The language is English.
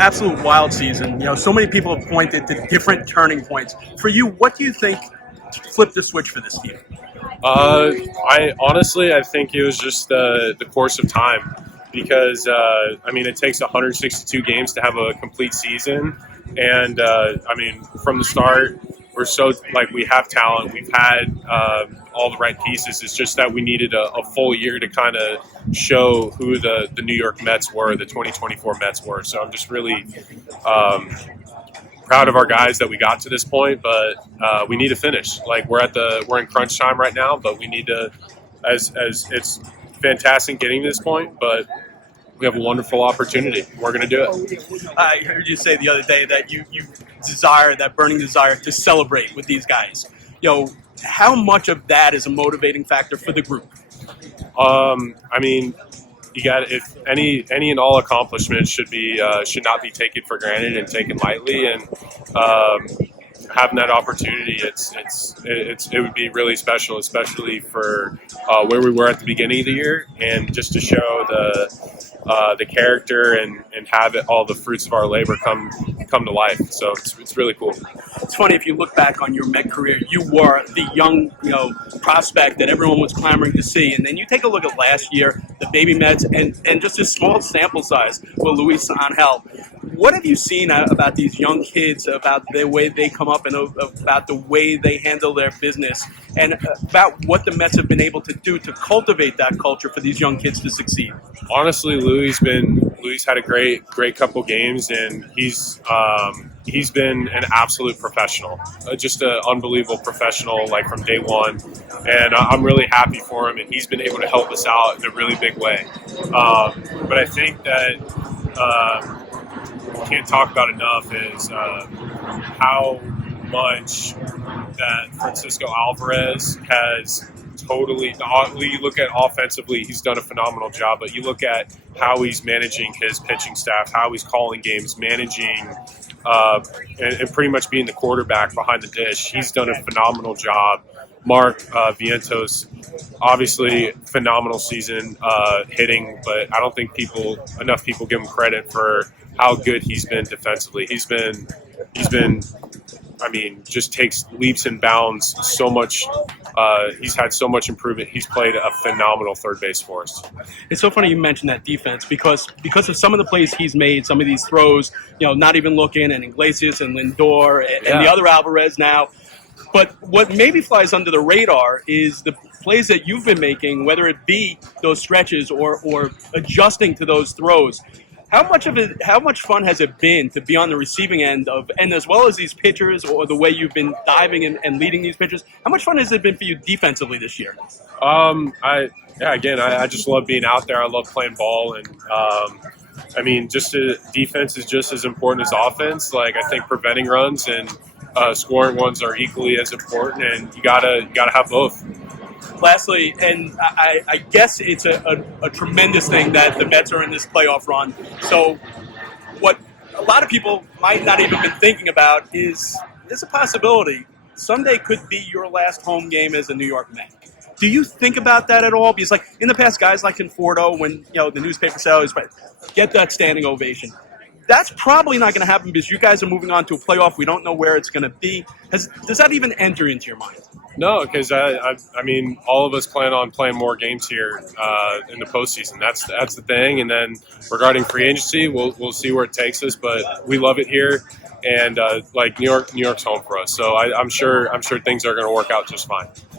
absolute wild season. So many people have pointed to different turning points. For you, what do you think flipped the switch for this team? I think it was just the course of time because it takes 162 games to have a complete season, and from the start we have talent, we've had all the right pieces. It's just that we needed a full year to kind of show who the New York Mets were, the 2024 Mets were. So I'm just really proud of our guys that we got to this point, but we need to finish. Like we're in crunch time right now, but we need to. As it's fantastic getting to this point, but we have a wonderful opportunity. We're going to do it. I heard you say the other day that you desire, that burning desire to celebrate with these guys. How much of that is a motivating factor for the group? You got if any and all accomplishments should not be taken for granted and taken lightly, and having that opportunity, it would be really special, especially for where we were at the beginning of the year, and just to show the character and have all the fruits of our labor come to life. So it's really cool. It's funny, if you look back on your Met career, you were the young prospect that everyone was clamoring to see, and then you take a look at last year, the baby Mets, and just a small sample size for Luis Angel. What have you seen about these young kids, about the way they come up and about the way they handle their business, and about what the Mets have been able to do to cultivate that culture for these young kids to succeed? Honestly, Luis had a great couple games, and he's been an absolute professional, just an unbelievable professional, like from day one. And I'm really happy for him, and he's been able to help us out in a really big way. But I think that we can't talk about enough is how much that Francisco Alvarez has totally. You look at offensively, he's done a phenomenal job, but you look at how he's managing his pitching staff, how he's calling games, managing, and pretty much being the quarterback behind the dish. He's done a phenomenal job. Mark Vientos, obviously phenomenal season hitting, but I don't think enough people give him credit for how good he's been defensively. He's been just takes leaps and bounds so much. He's had so much improvement. He's played a phenomenal third base for us. It's so funny you mentioned that defense because of some of the plays he's made, some of these throws, not even looking, and Iglesias and Lindor and the other Alvarez now. But what maybe flies under the radar is the plays that you've been making, whether it be those stretches or adjusting to those throws. How much fun has it been to be on the receiving end and as well as these pitchers, or the way you've been diving and leading these pitchers? How much fun has it been for you defensively this year? I just love being out there. I love playing ball, and defense is just as important as offense. Like, I think preventing runs and scoring ones are equally as important, and you gotta have both. Lastly, and I guess it's a tremendous thing that the Mets are in this playoff run. So what a lot of people might not even been thinking about is there's a possibility Sunday could be your last home game as a New York Met. Do you think about that at all? Because, like, in the past, guys like Conforto, when the newspaper sellers get that standing ovation. That's probably not going to happen because you guys are moving on to a playoff. We don't know where it's going to be. Does that even enter into your mind? No, because all of us plan on playing more games here in the postseason. That's the thing. And then regarding free agency, we'll see where it takes us. But we love it here, and New York's home for us. So I'm sure things are going to work out just fine.